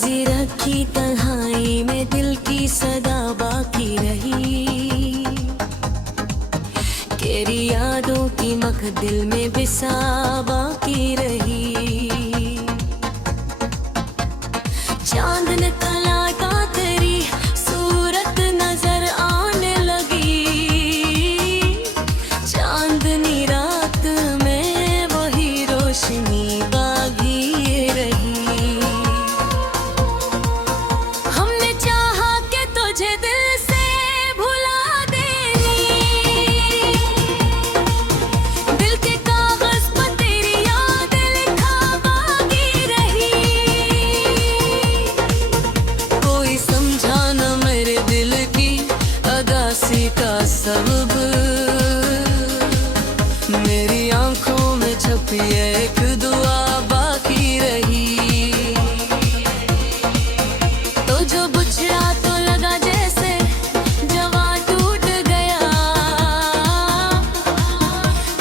बाजी रखी तन्हाई में, दिल की सदा बाकी रही। तेरी यादों की मख दिल में बिसा बाकी रही। चांद ने तलाका तेरी सूरत नजर आने लगी। चांदनी रात में वही रोशनी बागी रही। हमने चाहा कि तुझे दिल से भुला देनी। दिल के कागज पर तेरी याद लिखा बाकी रही। कोई समझा न मेरे दिल की अदासी का सबब। मेरी आंखों में छपी एक दुआ बाकी रही। तो जो बुझा तो लगा जैसे जवा टूट गया।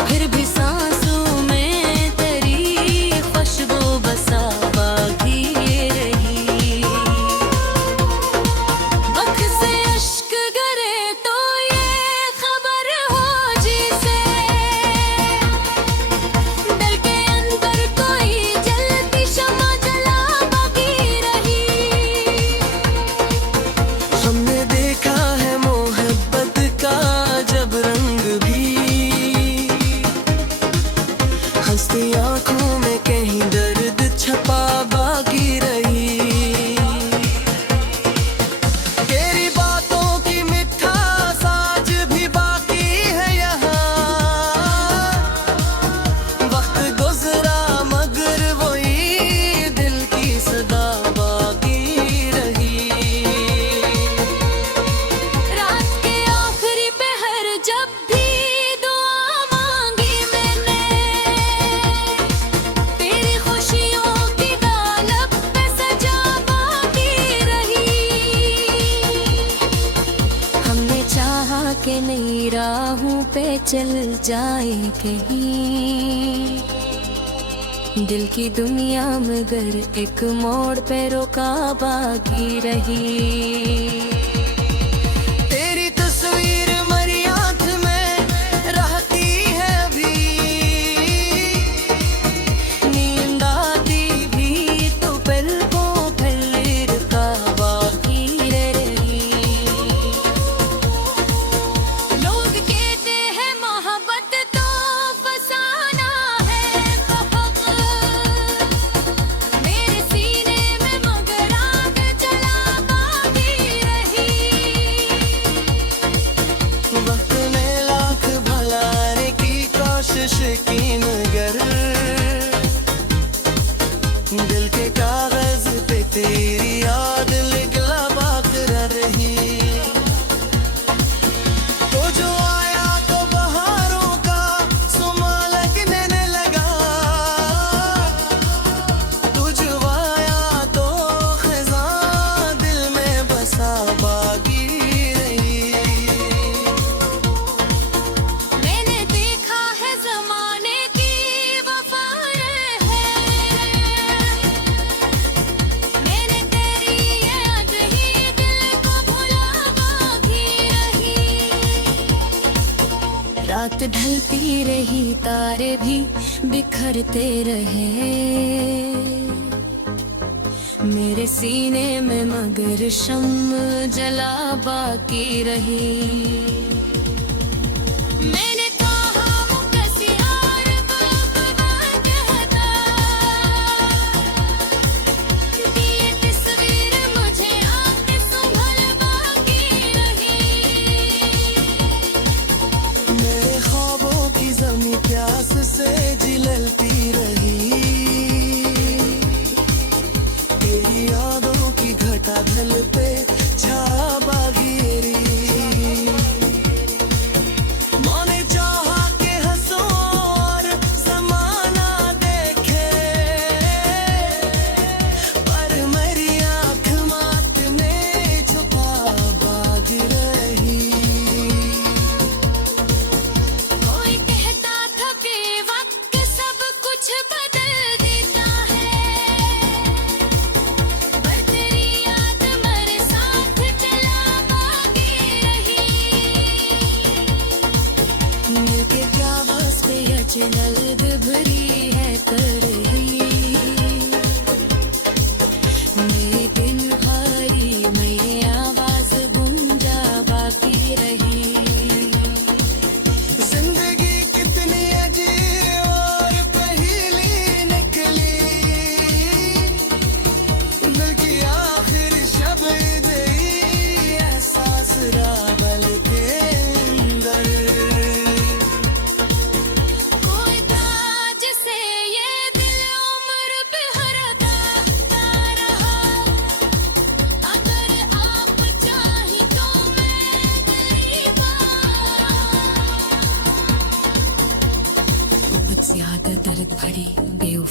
फिर भी सांसों में तेरी खुशबू बसा बाकी रही। आँख से अश्क गिरे तो ये खबर हो जी से। दिल के अंदर कोई जलती शम्मा जला बाकी रही। हमने देखा है मोहब्बत का जब रंग भी। हंसती आंखों में कहीं दर्द छपा बाकी रही। तेरी बातों की मिठास आज भी बाकी है यहाँ। वक्त गुजरा मगर वही दिल की सदा बाकी रही। रात के आखिरी पहर जब भी दुआ मांगी मैंने। तेरी खुशियों की दालत पे सजा बाकी रही। हमने चाहा कि नई राहों पे चल जाए कहीं। दिल की दुनिया मगर एक मोड़ पे रुका बाकी रही। तेरी तस्वीर मेरी आँख में रहती है अभी। नींद आती भी तो पलकों पर का बाकी रही। लोग कहते हैं मोहब्बत तो फसाना है फकत। मेरे सीने में मगर आग जला बाकी रही। वक्त ने लाख भुलाने की कोशिश की मगर दिल के कागज पे तेरी याद लिखला बाकी रही। तो जो आया तो बहारों का सुमा लगने लगा। तू जो आया तो खिज़ां दिल में बसा बाकी रही। मैंने देखा है ज़माने की वफ़ा है। मैंने तेरी याद ही दिल को भुला बाकी रही। रात ढलती रही तारे भी बिखरते रहे। मेरे सीने में मगर शम्म जला बाकी रही। मैंने कहा वो कैसी यार बात कहता। ये तस्वीर मुझे आके संभल बाकी रही। मेरे ख्वाबों की ज़मीं प्यास से जिलती रही। तेरी यादों की घटा दिल पे छा बागी रही।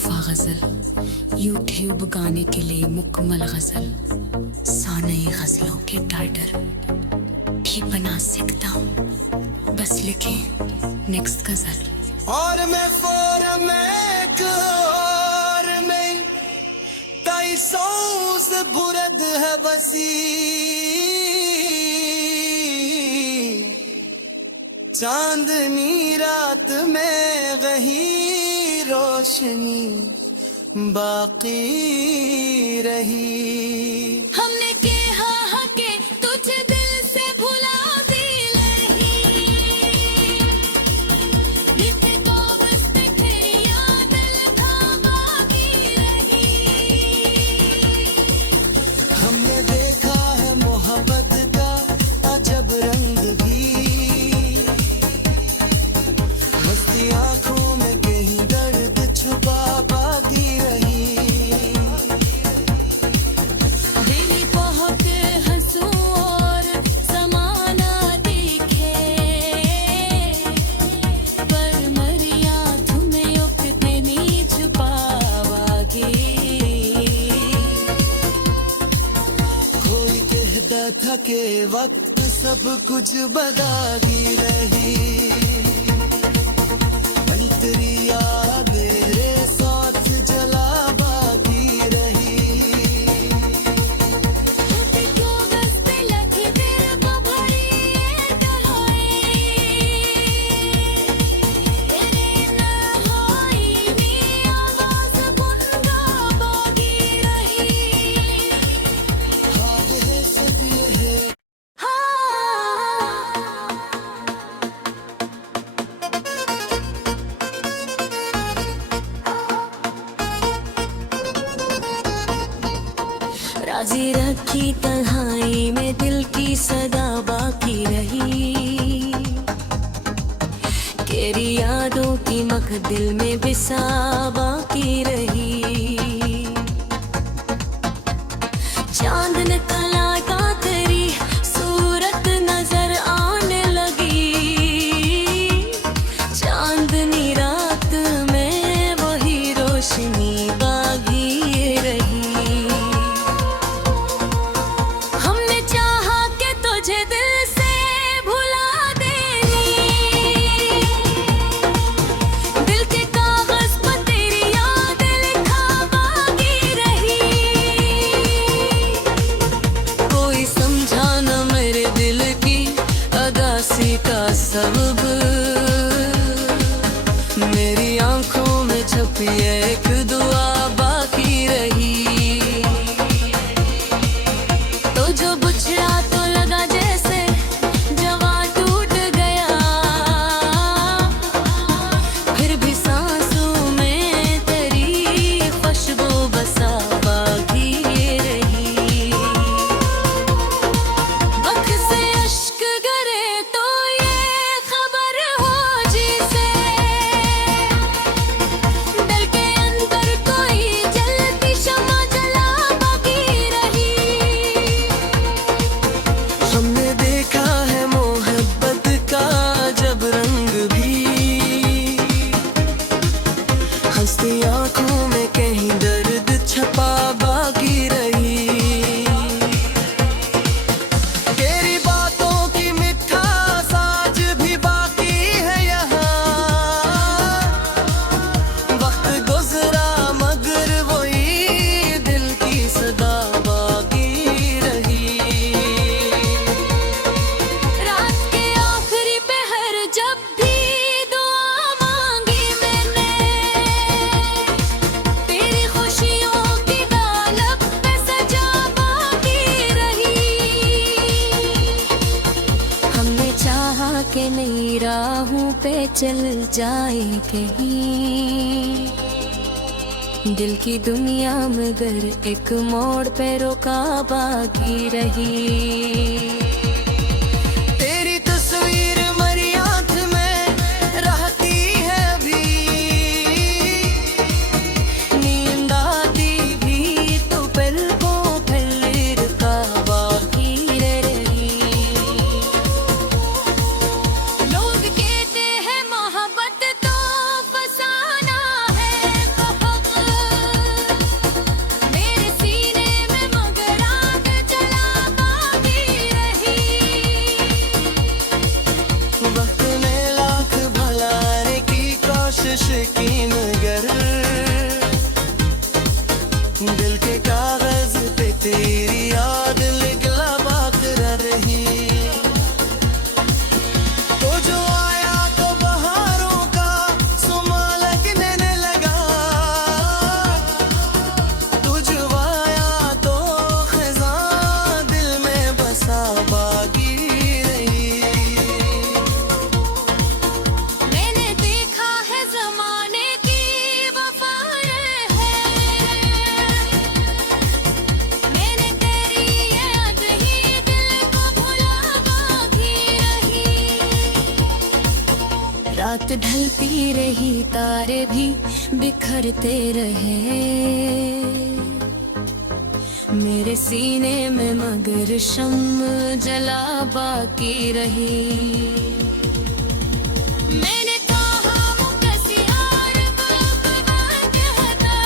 तोहफा गजल, यूट्यूब गाने के लिए मुकम्मल गजल, सानई गजलों के टाइटर भी बना सकता हूँ, बस लिखे नेक्स्ट गजल। और मैं फोरम में एक और में कई सौस बुरद है बसी, चांदनी रात में वही रोशनी बाकी रही। हमने कहा के तुझे दिल से भुला दी नहीं, लिखे कागज पे तेरी याद लिखा बाकी रही। हमने देखा है मोहब्बत का अजब रंग भी, मस्ती आंखों में कहीं दर्द छुपा बाकी रही। तेरी बहुत हंसू और समाना दिखे, पर मरिया तुम्हें उतनी छुपावागी। कोई कहता था कि वक्त सब कुछ बदलती रही, तेरी याद मेरे साथ जला बाकी रही। कागज पे लगी तेरे बभरी डलोए, तेरे नहाई में आवाज गुनगा बाकी रही। हाथ है सब ये है राजी रखी तन्हाई में दिल की सदा बाकी रही, तेरी यादों की मख दिल में बिसा बाकी रही। चांद निकल आया तेरी सूरत नजर आने लगी, चांदनी रात में वही रोशनी बाकी रही। हमने चाहा कि तुझे दिल से भुला देनी, दिल के कागज पर तेरी याद लिखा बाकी रही। कोई समझा न मेरे दिल की अदासी का सबब, मेरी आंखों में छपी एक दुआ बाकी रही। तो जो बुझा तो लगा जैसे जवा टूट गया, फिर भी सांसों में तेरी खुशबू बसा बाकी रही। आँख से अश्क गिरे तो ये खबर हो जी से, दिल के अंदर कोई जलती शम्मा जला बाकी रही। हमने देखा है मोहब्बत का जब रंग भी, हंसती आंखों में कहीं दर्द छपा बाकी रही। तेरी बातों की मिठास आज भी बाकी है यहाँ, वक्त गुजरा मगर वही दिल की सदा बाकी रही। रात के आखिरी पहर जब भी दुआ मांगी मैंने, तेरी खुशियों की डालब पे सजा बाकी रही। हमने चाहा कि नई राहों पे चल जाए कहीं, दिल की दुनिया मगर एक मोड़ पे रुका बाकी रही। तेरी तस्वीर मेरी आँख में रहती है अभी, नींद आती भी तो पलकों पर का बाकी रही। लोग कहते हैं मोहब्बत तो फसाना है, रात ढलती रही तारे भी बिखरते रहे, मेरे सीने में मगर शम्म जला बाकी रही। मैंने कहा वो कैसी यार बात कहता,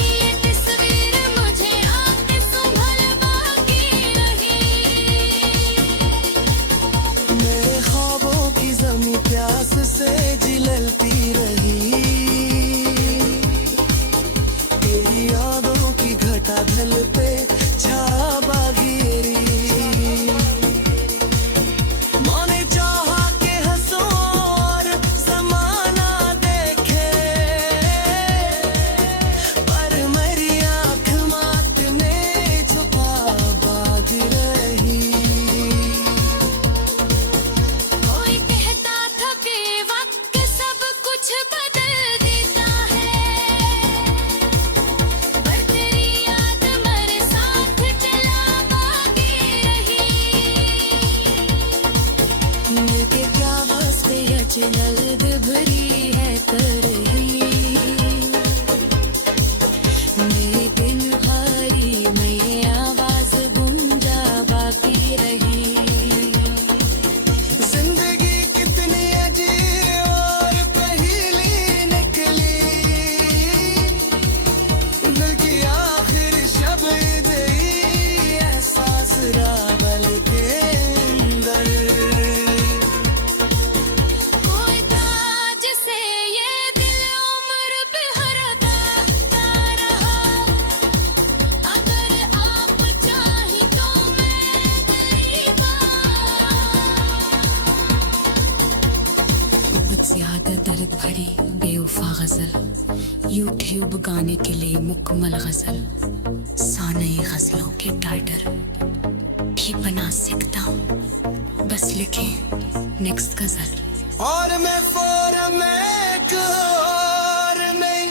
ये तस्वीर मुझे आके संभल बाकी रही। मेरे ख्वाबों की ज़मीं प्यास से जिलती रही, तेरी यादों की घटा ढल पे छा बागिरी। मैंने चाहा के हंसो और ज़माना देखे, पर मेरी आँख मात ने छुपा बाग रही। कोई कहता था कि वक्त सब कुछ बदल देता है, पर तेरी याद मेरे साथ चला बाकी रही। मिलके क्या वास्ते अचल भरी है तरही, मेरे दिल भारी मेरी आवाज गूंजा बाकी रही। जिंदगी कितनी अजीब और पहेली निकली, दिल की आखिर शब गई एहसास रावल के अंदर। कोई था जिसे ये दिल उम्र पे हरता रहा, अगर आप चाही तो मैं करीबा। कुछ ज्यादा दर्द भरी बेवफा गजल, यूट्यूब गाने के लिए मुकम्मल गजल, सानई गजलों के टाइटर भी बना सकता हूँ, बस लिखे नेक्स्ट गजल। और मैं फोरम एक और में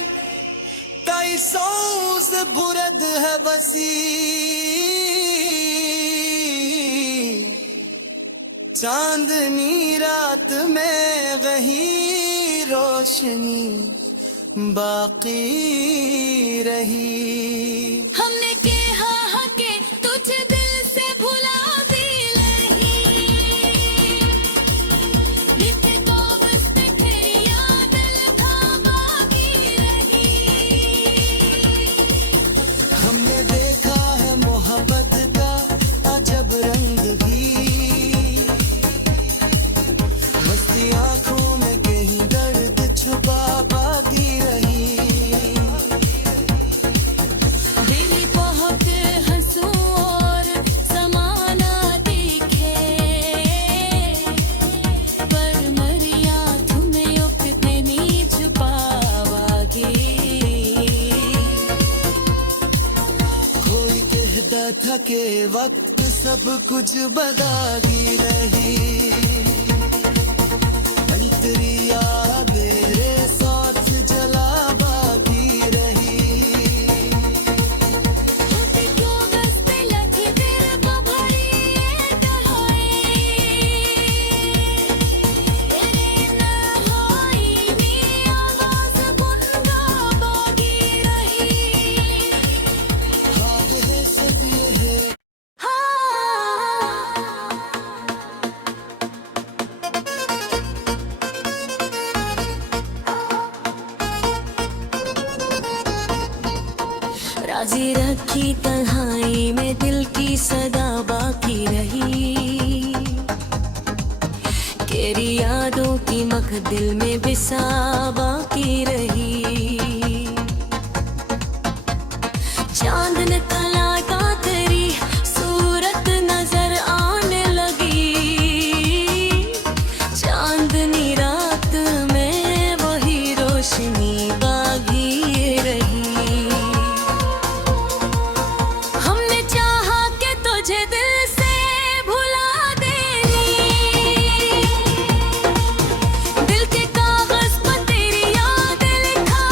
ताई सौस बुरद है बसी, चांदनी रात में वही रोशनी बाकी रही। हमने कहा कि तुझे दिल से भुला भी नहीं, लिखे तो बस तेरी याद लिखा बाकी रही। हमने देखा है मोहब्बत का अजब रंग भी, मस्ती आंखों में कहीं दर्द छुपा बाकी रही। दिल बहुत हंसू और समाना दिखे, पर मरिया तुम्हें उतनी छुपावागी। कोई कहता था कि वक्त सब कुछ बदागी रही, अंतरी याद मेरे साथ जला बाकी रही। क्यों बस पे लगी तेरे बभरी ये डलोई, तेरे ना होई नी आवाज गुंगा बागी रही। ख्वाब है सब ये है राजी रखी तन्हाई में दिल की सदा बाकी रही, तेरी यादों की मख दिल में बिसा बाकी रही। चांद निकला का तेरी सूरत नजर आने लगी, चांदनी रात में वही रोशनी बागी रही। हमने चाहा कि तुझे दिल से भुला देनी, दिल के कागज पर तेरी याद लिखा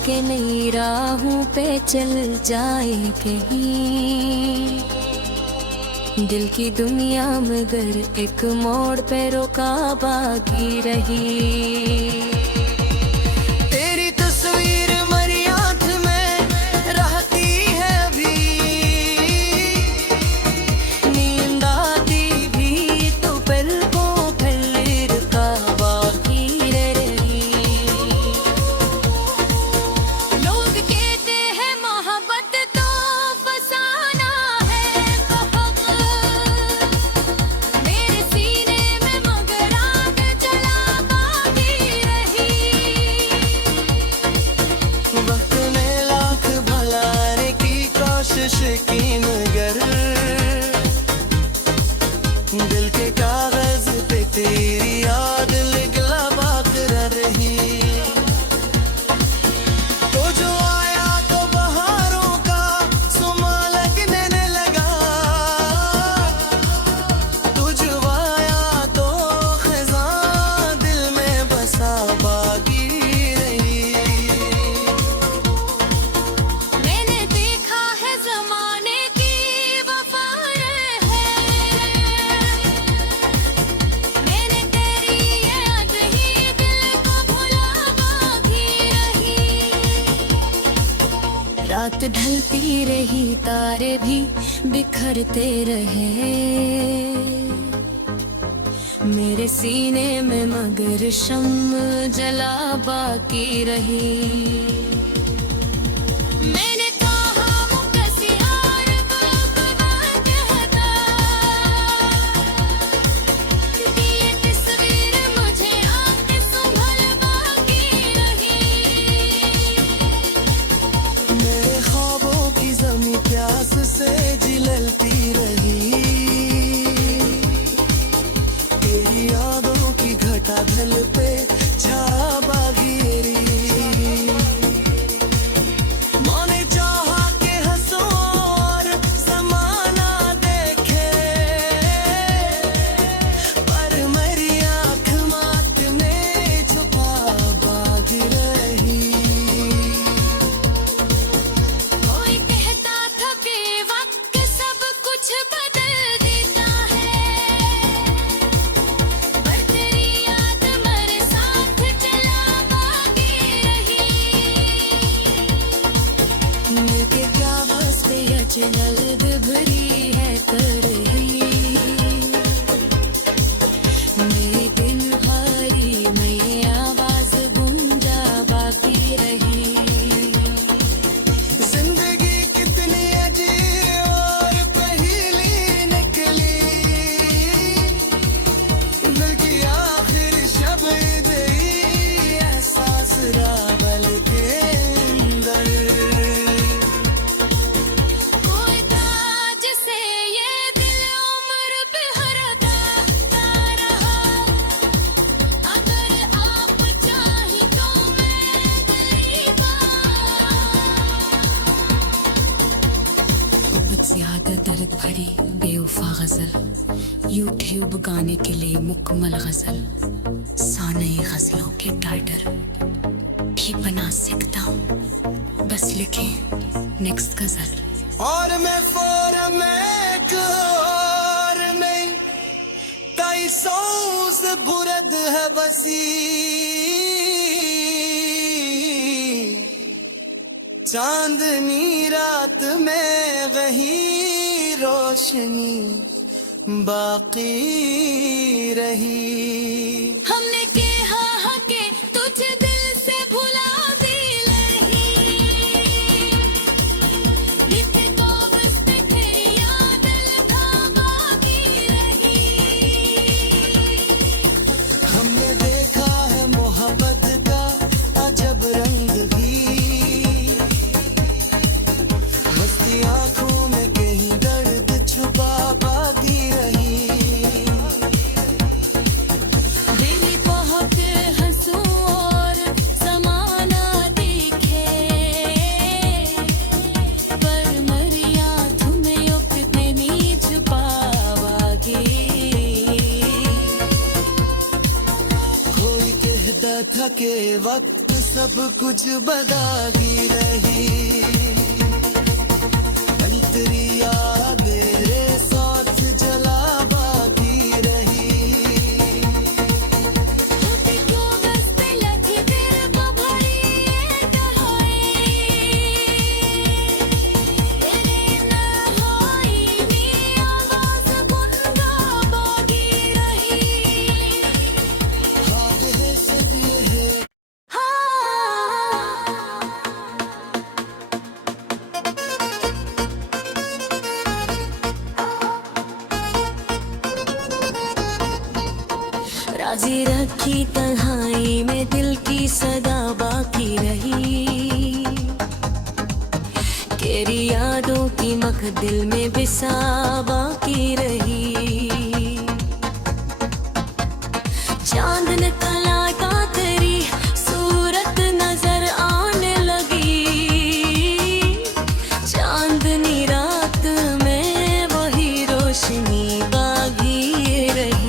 के नई राहों पे चल जाए कहीं। दिल की दुनिया मगर एक मोड़ पे रुका बाकी रही। तेरी तस्वीर मेरी आँख में रहती है अभी, नींद आती भी तो पलकों पर रुका बाकी रही। लोग कहते हैं मोहब्बत तो फसाना है बहुत, मेरे सीने में मगर आग जला बाकी रही। वक्त ने लाख भलाने की कोशिश की मगर दिल के कागज पे तेरी याद लिखला बाकी रही। तो जो आया तो बहारों का सुमा लगने लगा, तू जो आया तो खिज़ां दिल में बसा बाकी रही। मैंने देखा है ज़माने की वफ़ा है, मैंने तेरी याद ही दिल को भुला बाकी रही। रात ढलती रही तारे भी बिखरते रहे, मेरे सीने में मगर शम्म जला बाकी रही। मैंने कहा वो कैसी यार बात कहता, कि ये तस्वीर मुझे आके संभल बाकी रही। मेरे ख्वाबों की ज़मीं प्यास से जिलती रही, तेरी यादों की घटा दिल पे छा बागी रही। मैंने चाहा कि हंसो और ज़माना देखे, पर मेरी आँख मात ने छुपा बागी रही। कोई कहता था कि वक्त सब कुछ बदल देता है, पर तेरी याद मेरे साथ चला बाकी रही। मिलके क्या बस पे अचनल भरी है कर रही, मेरी दिल हारी मैं आवाज गूंजा बाकी रही। जिंदगी कितनी अजीब और पहेली निकली, दिल की आखिर शब गई एहसास रावल के अंदर। कोई था जिसे ये दिल उम्र पे हरता रहा, अगर आप चाही तो मैं गरीबा। बहुत ज्यादा दर्द भरी बेवफा गजल, यूट्यूब गाने के लिए मुकम्मल गजल, सानई गजलों के टाइटर भी बना सकता हूँ, बस लिखे नेक्स्ट गजल। और मैं फोरम एक और में ताई सौस बुरद है बसी, चांदनी रात में वही रोशनी बाकी रही। हमने कहा कि तुझे दिल से भुला भी नहीं, लिखे तो बस तेरी याद लिखा बाकी रही। हमने देखा है मोहब्बत का अजब रंग भी, मस्ती आंखों में कहीं दर्द छुपा बाकी रही। थके वक्त सब कुछ बदागी रही, अंतरी याद मेरे साथ जला बाकी रही। राजी रखी तन्हाई में दिल की सदा बाकी रही, तेरी यादों की मख दिल में बिसा बाकी रही। चांद निकल आया तेरी सूरत नजर आने लगी, चांदनी रात में वही रोशनी बागी रही।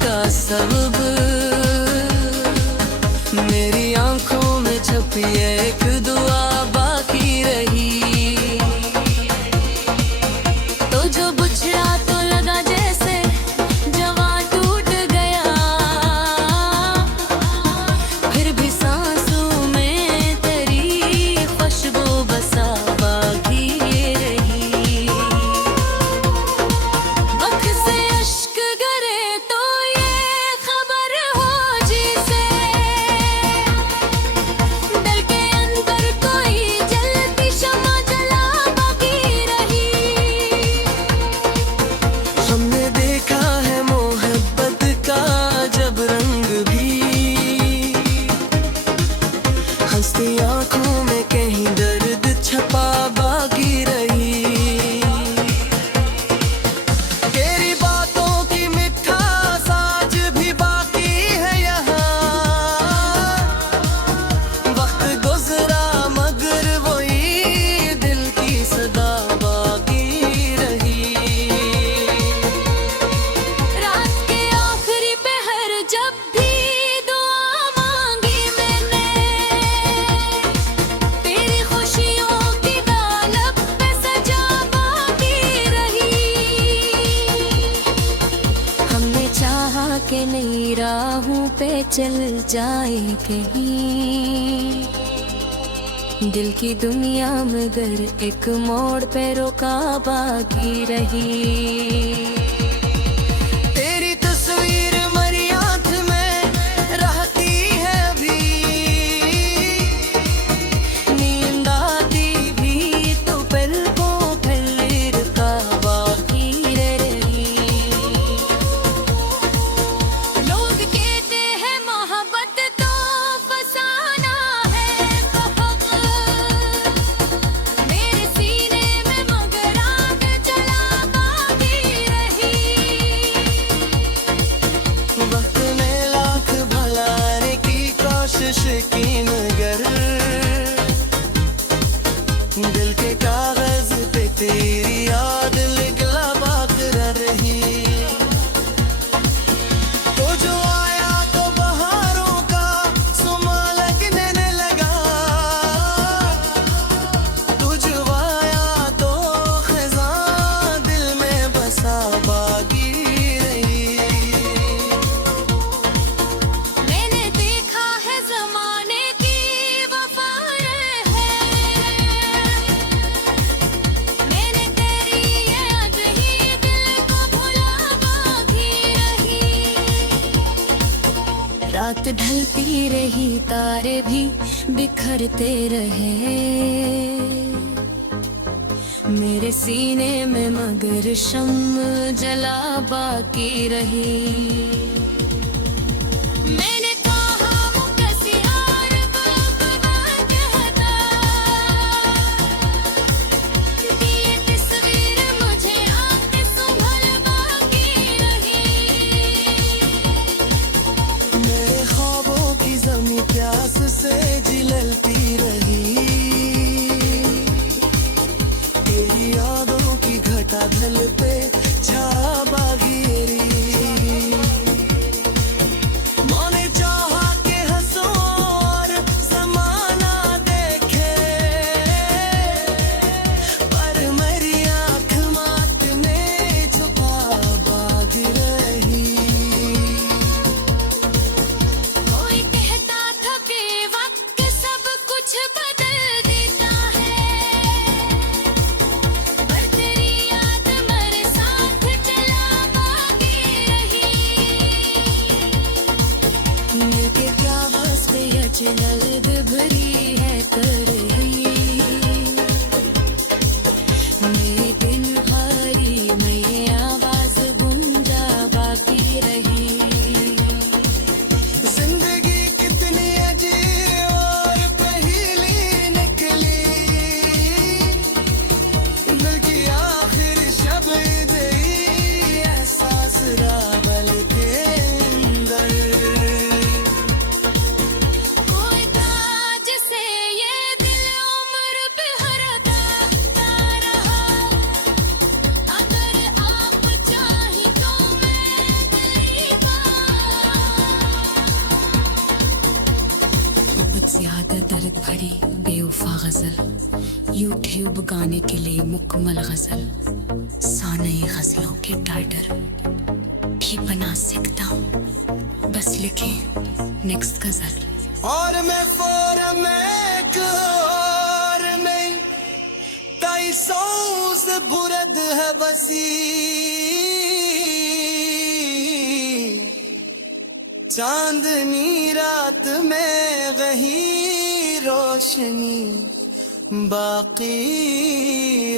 का सबब मेरी आंखों में छपी एक दुआ बाकी रही, तो जो बुझा तो लगा जैसे जवा टूट गया, फिर भी सांसों में तेरी खुशबू बसा बाकी रही। आँख से अश्क गिरे तो हंसती आंखों में कहीं दर्द छपा बाकी रही, तेरी बातों की मिठास आज भी बाकी है यहाँ। वक्त गुजरा मगर वही दिल की सदा बाकी रही। रात के आखिरी पहर जब भी के नई राहों पे चल जाए कहीं, दिल की दुनिया मगर एक मोड़ पे रुका बाकी रही। तेरी तस्वीर मेरी आँख में रहती है अभी, नींद आती भी तो पलकों पर रुका बाकी रही। की मगर दिल के कागज पे तेरी याद लिखला बाकी रही, तो जो आया तो बहारों का सुमा लगने लगा, तू जो आया तो खिज़ां दिल में बसा बाकी रात ढलती रही तारे भी बिखरते रहे, मेरे सीने में मगर शम्म जला बाकी रही। तोहफा गजल, यूट्यूब गाने के लिए मुकम्मल गजल, सानई गजलों के टाइटर भी बना सकता हूँ, बस लिखे नेक्स्ट गजल। और मैं फोरम एक और में ताई सौस बुरद है बसी, चांदनी रात में वही रोशनी बाकी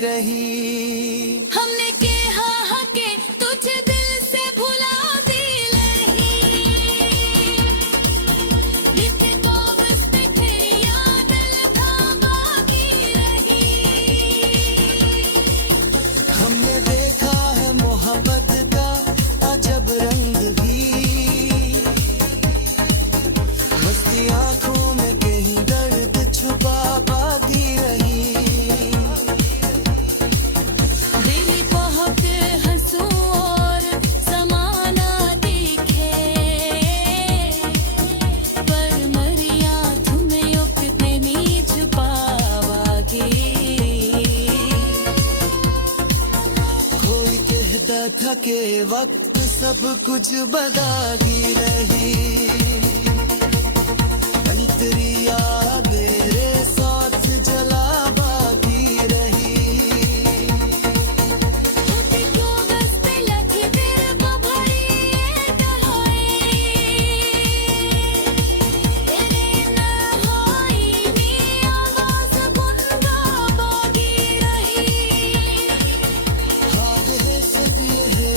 रही। हमने कहा के तुझे दिल से भुला भी नहीं, लिखे कागज पे तेरी याद लिखा बाकी रही। हमने देखा है मोहब्बत का अजब रंग भी, मस्ती आंखों में कहीं दर्द छुपा बाकी रही। तेरी बहुत हंसू और समाना दिखे, पर मरिया तुम्हें उतनी छुपावागी। कोई कहता था कि वक्त सब कुछ बदलती रही, तेरी याद मेरे साथ जला बाकी रही। कागज पे लगी दिल को भरी ये डलोई, तेरे न होई नी आवाज गुनगा बाकी रही। हाथ है सब ये है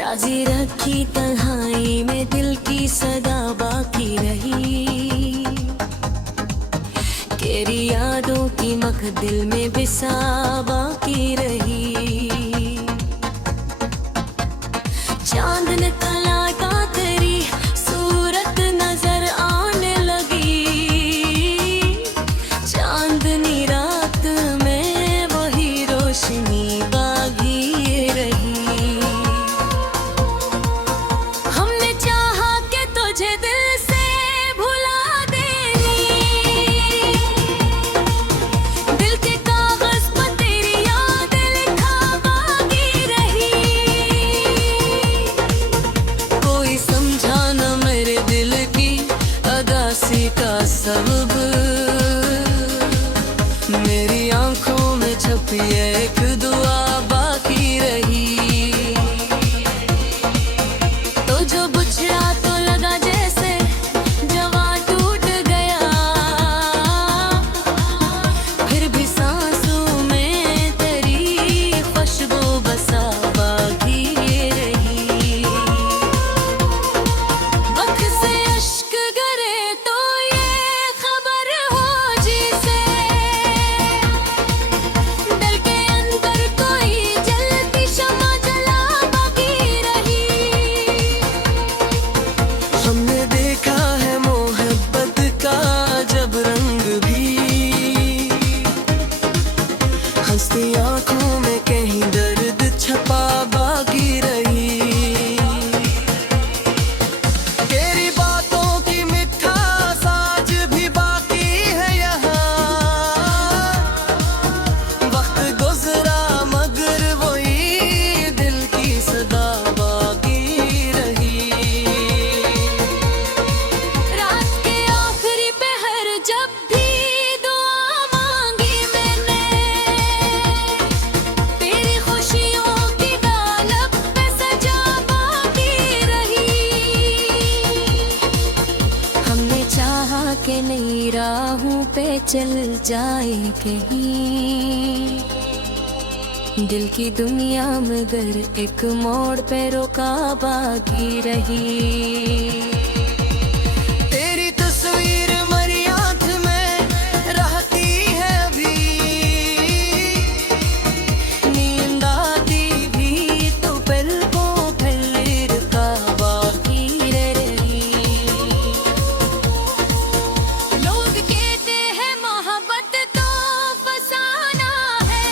राजी रखी तन्हाई में दिल की सदा बाकी रही, तेरी यादों की मख दिल में बिसा बाकी रही। चांद निकल आया तेरी सूरत नजर आने लगी, चांदनी रात में वही रोशनी बाकी रही। हमने चाहा कि तुझे दिल से भुला देनी, दिल के कागज पर तेरी याद लिखा बाकी रही। कोई समझा न मेरे दिल की अदासी का सबब, मेरी आंखों में छपी एक दुआ बाकी रही। तो जो बुझा तो लगा जैसे जवा टूट गया, फिर भी सांसों में तेरी खुशबू बसा बाकी रही। वक्त से अश्क गिरे तो ये खबर हो जी से, दिल के अंदर कोई जलती शमा जला बाकी रही। हमने देखा है मोहब्बत का जब रंग भी, हंसती आंखों में कहीं दर्द छपा बाकी रही। तेरी बातों की मिठास आज भी बाकी है यहाँ, वक्त गुजरा मगर वही दिल की सदा बाकी रही। रात के आखिरी पहर जब भी दुआ मांगी मैंने, तेरी खुशियों की डालब पे सजा बाकी रही। हमने चाहा कि नई राहों पे चल जाए कहीं, दिल की दुनिया मगर एक मोड़ पे रुका बाकी रही। तेरी तस्वीर मरी आंख में रहती है अभी, नींद आती भी तो पलकों पर का बाकी रही। लोग कहते हैं मोहब्बत तो फसाना है,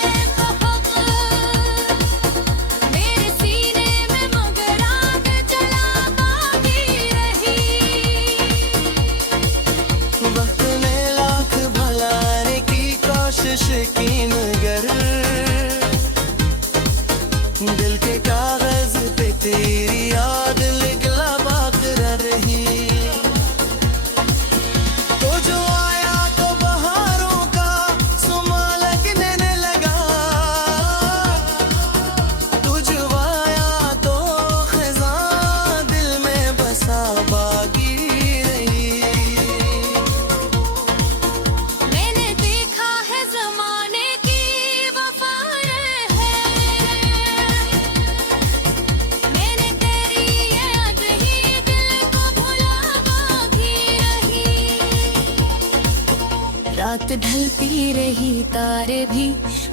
रात ढलती रही तारे भी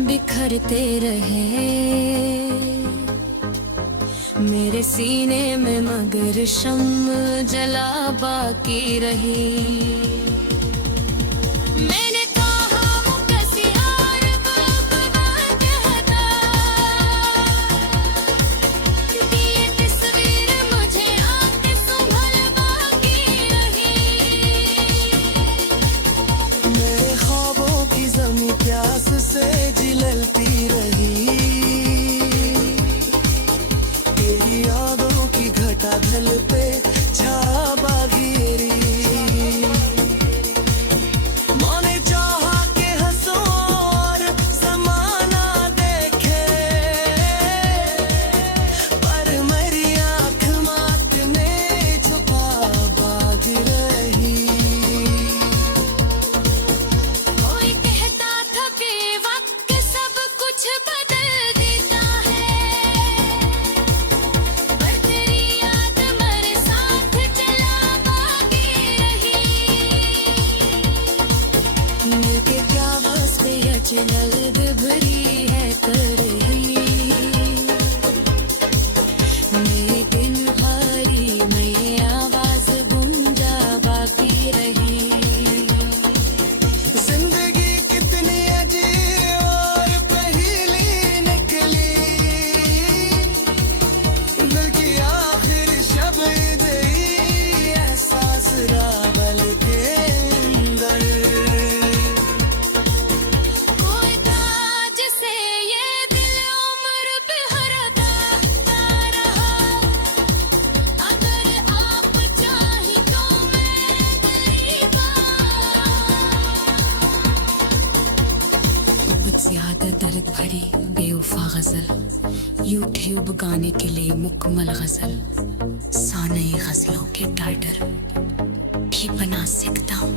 बिखरते रहे, मेरे सीने में मगर शम्म जला बाकी रही। मैंने कहा वो कैसी यार बना कहता, ये तस्वीर मुझे आके संभल बाकी रही। मेरे ख्वाबों की ज़मीं प्यास से जिलती रही, तेरी यादों की घटा ढल पे छा बागिरी। मैंने चाहा कि हंसो और ज़माना देखे, पर मेरी आँख मात ने छुपा बाग रही। कोई कहता था कि वक्त सब कुछ बदल देता है, पर तेरी याद मेरे साथ चला बाकी रही। मिलके क्या बस पे अचल भरी है कर रही, मेरे दिल भारी मेरी आवाज गूंजा बाकी रही। जिंदगी कितनी अजीब और पहेली निकली, दिल की आखिर शब गई एहसास रावल के अंदर। कोई था जिसे ये दिल उम्र पे हरता रहा, अगर आप चाहें तो मेरे करीब कुछ ज्यादा दर्द भरी बेवफा गजल, यूट्यूब गाने के लिए मुकम्मल गजल, सानई गजलों के टाइटर भी बना सकता हूँ,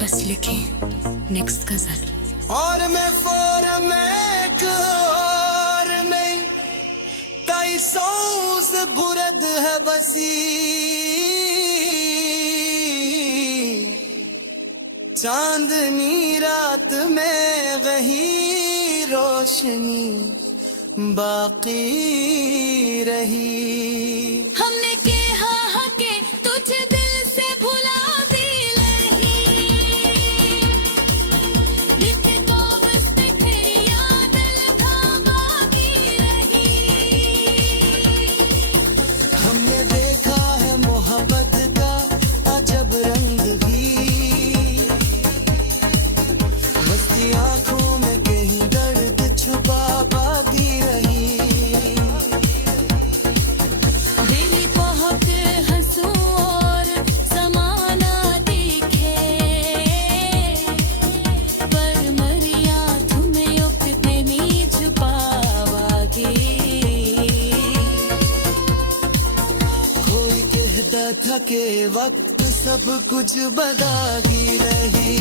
बस लिखें नेक्स्ट गजल। और मैं फोरम एक और में ताई सौस बुरद है बसी, चांदनी रात में वही रोशनी बाकी रही। हमने कहा कि तुझे दिल से भुला भी नहीं, लिखे कागज पे तेरी याद लिखा बाकी रही। हमने देखा है मोहब्बत का अजब रंग भी, मस्ती आंखों में कहीं दर्द छुपा बाकी रही। दिल बहुत हंसू और समाना दिखे, पर मरिया तुम्हें उकते में छुपावागी। कोई कहता था कि वक्त सब कुछ बदल रही,